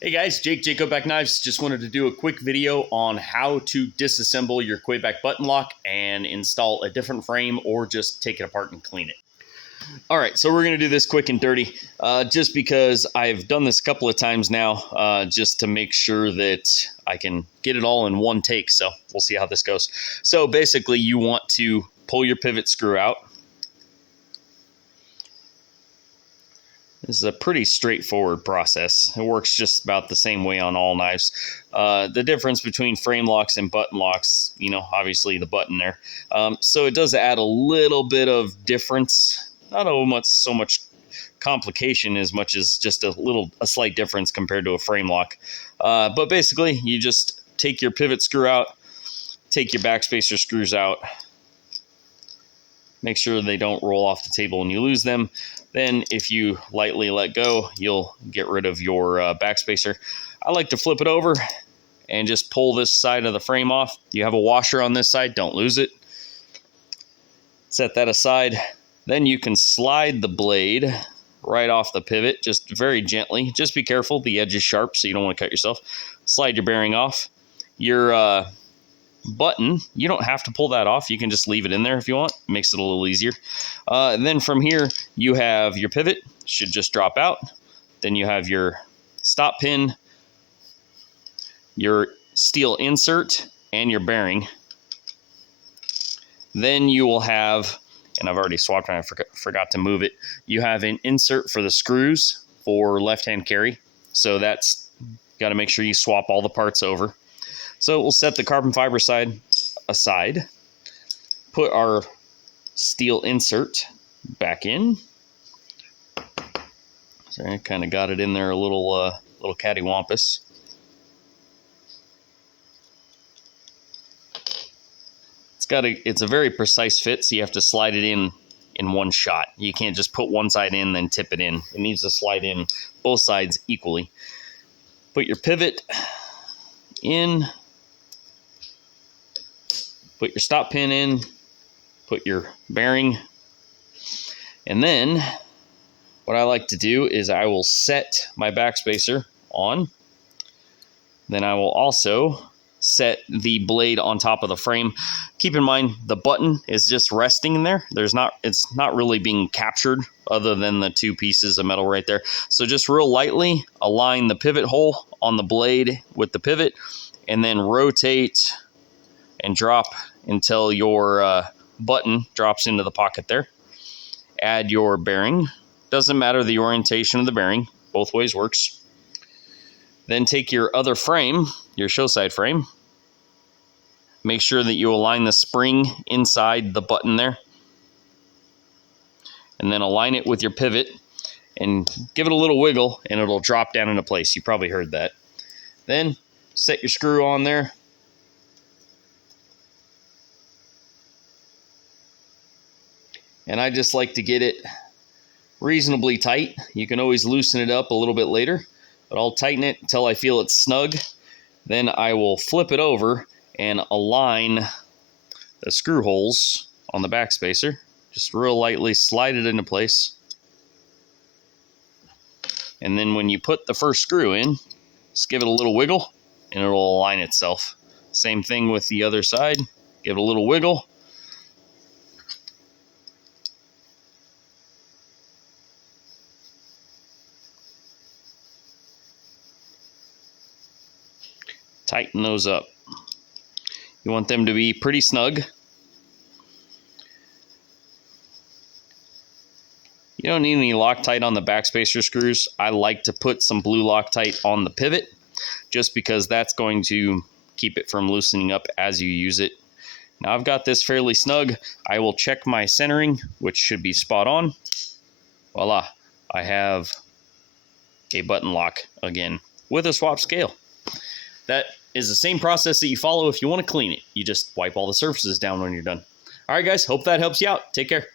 Hey guys, Kwaiback Knives. Just wanted to do a quick video on how to disassemble your Kwaiback button lock and install a different frame or just take it apart and clean it. All right, so we're going to do this quick and dirty just because I've done this a couple of times now just to make sure that I can get it all in one take. So we'll see how this goes. So basically you want to pull your pivot screw out. This is a pretty straightforward process. It works just about the same way on all knives. The difference between frame locks and button locks, obviously the button there. So it does add a little bit of difference. Not so much complication as much as just a slight difference compared to a frame lock. But basically, you just take your pivot screw out, take your backspacer screws out, make sure they don't roll off the table and you lose them. Then if you lightly let go, you'll get rid of your backspacer. I like to flip it over and just pull this side of the frame off. You have a washer on this side, don't lose it. Set that aside. Then you can slide the blade right off the pivot, just very gently. Just be careful, the edge is sharp, so you don't want to cut yourself. Slide your bearing off. Your button, you don't have to pull that off. You can just leave it in there if you want. It makes it a little easier. And then from here, you have your pivot, should just drop out. Then you have your stop pin, your steel insert, and your bearing. Then you will have, and I've already swapped and I forgot to move it, you have an insert for the screws for left-hand carry. So that's got to make sure you swap all the parts over. So we'll set the carbon fiber side aside, put our steel insert back in. So I kind of got it in there a little cattywampus. It's a very precise fit, so you have to slide it in one shot. You can't just put one side in then tip it in. It needs to slide in both sides equally. Put your pivot in. Put your stop pin in, put your bearing, and then what I like to do is I will set my backspacer on. Then I will also set the blade on top of the frame. Keep in mind the button is just resting in there. It's not really being captured other than the two pieces of metal right there. So just real lightly align the pivot hole on the blade with the pivot and then rotate and drop until your button drops into the pocket there. Add your bearing. Doesn't matter the orientation of the bearing. Both ways works. Then take your other frame, your show side frame. Make sure that you align the spring inside the button there. And then align it with your pivot and give it a little wiggle and it'll drop down into place. You probably heard that. Then set your screw on there. And I just like to get it reasonably tight. You can always loosen it up a little bit later, but I'll tighten it until I feel it's snug. Then I will flip it over and align the screw holes on the backspacer. Just real lightly slide it into place. And then when you put the first screw in, just give it a little wiggle and it'll align itself. Same thing with the other side. Give it a little wiggle. Tighten those up. You want them to be pretty snug. You don't need any Loctite on the backspacer screws. I like to put some blue Loctite on the pivot just because that's going to keep it from loosening up as you use it. Now I've got this fairly snug. I will check my centering, which should be spot on. Voila, I have a button lock again with a swap scale. That is the same process that you follow if you want to clean it. You just wipe all the surfaces down when you're done. All right, guys, hope that helps you out. Take care.